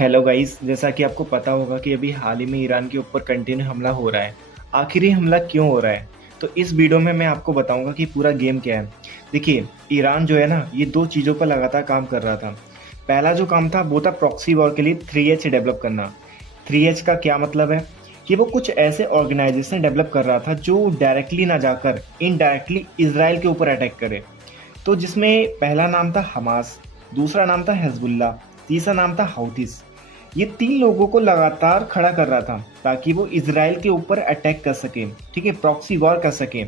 Hello guys, जैसा कि आपको पता होगा कि अभी हाल ही में ईरान के ऊपर कंटिन्यू हमला हो रहा है। आखिर ये हमला क्यों हो रहा है? तो इस वीडियो में मैं आपको बताऊंगा कि पूरा गेम क्या है। देखिए, ईरान जो है ना, ये दो चीज़ों पर लगातार काम कर रहा था। पहला जो काम था वो था प्रॉक्सी वॉर के लिए 3H डेवलप करना। 3H का क्या मतलब है? कि वो कुछ ऐसे ऑर्गेनाइजेशन डेवलप कर रहा था जो डायरेक्टली ना जाकर इनडायरेक्टली इसराइल के ऊपर अटैक करे। तो जिसमें पहला नाम था हमास, दूसरा नाम था हिजबुल्लाह, तीसरा नाम था हौतीस। ये तीन लोगों को लगातार खड़ा कर रहा था ताकि वो इसराइल के ऊपर अटैक कर सके, ठीक है, प्रॉक्सी वॉर कर सके।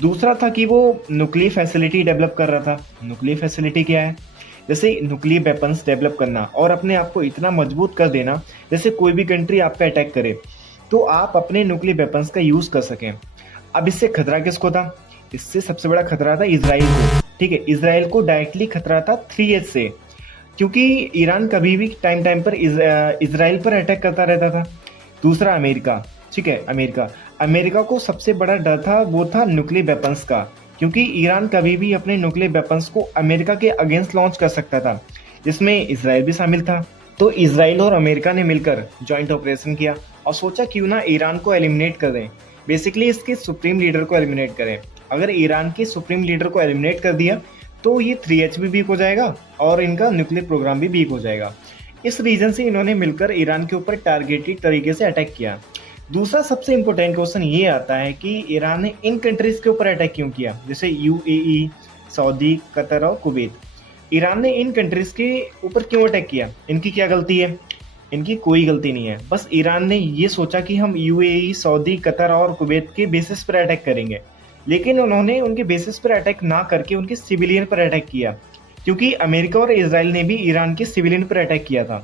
दूसरा था कि वो न्यूक्लियर फैसिलिटी डेवलप कर रहा था। न्यूक्लियर फैसिलिटी क्या है? जैसे न्यूक्लियर वेपन्स डेवलप करना और अपने आप को इतना मजबूत कर देना, जैसे कोई भी कंट्री आप पे अटैक करे तो आप अपने न्यूक्लियर वेपन्स का यूज कर सकें। अब इससे खतरा किसको था? इससे सबसे बड़ा खतरा था इसराइल को। ठीक है, इसराइल को डायरेक्टली खतरा था 3H से, क्योंकि ईरान कभी भी टाइम टाइम पर इसराइल पर अटैक करता रहता था। दूसरा अमेरिका, ठीक है, अमेरिका अमेरिका को सबसे बड़ा डर था, वो था न्यूक्लियर वेपन्स का, क्योंकि ईरान कभी भी अपने न्यूक्लियर वेपन्स को अमेरिका के अगेंस्ट लॉन्च कर सकता था, जिसमें इसराइल भी शामिल था। तो इसराइल और अमेरिका ने मिलकर जॉइंट ऑपरेशन किया और सोचा क्यों ना ईरान को एलिमिनेट कर दें। बेसिकली इसके सुप्रीम लीडर को एलिमिनेट करें। अगर ईरान के सुप्रीम लीडर को एलिमिनेट कर दिया तो ये 3H भी वीक हो जाएगा और इनका न्यूक्लियर प्रोग्राम भी वीक हो जाएगा। इस रीजन से इन्होंने मिलकर ईरान के ऊपर टारगेटेड तरीके से अटैक किया। दूसरा सबसे इंपॉर्टेंट क्वेश्चन ये आता है कि ईरान ने इन कंट्रीज के ऊपर अटैक क्यों किया, जैसे UAE, सऊदी, कतर और कुवैत। ईरान ने इन कंट्रीज के ऊपर क्यों अटैक किया? इनकी क्या गलती है? इनकी कोई गलती नहीं है। बस ईरान ने ये सोचा कि हम UAE, सऊदी, कतर और कुवैत के बेसिस पर अटैक करेंगे, लेकिन उन्होंने उनके बेसिस पर अटैक ना करके उनके सिविलियन पर अटैक किया, क्योंकि अमेरिका और इसराइल ने भी ईरान के सिविलियन पर अटैक किया था।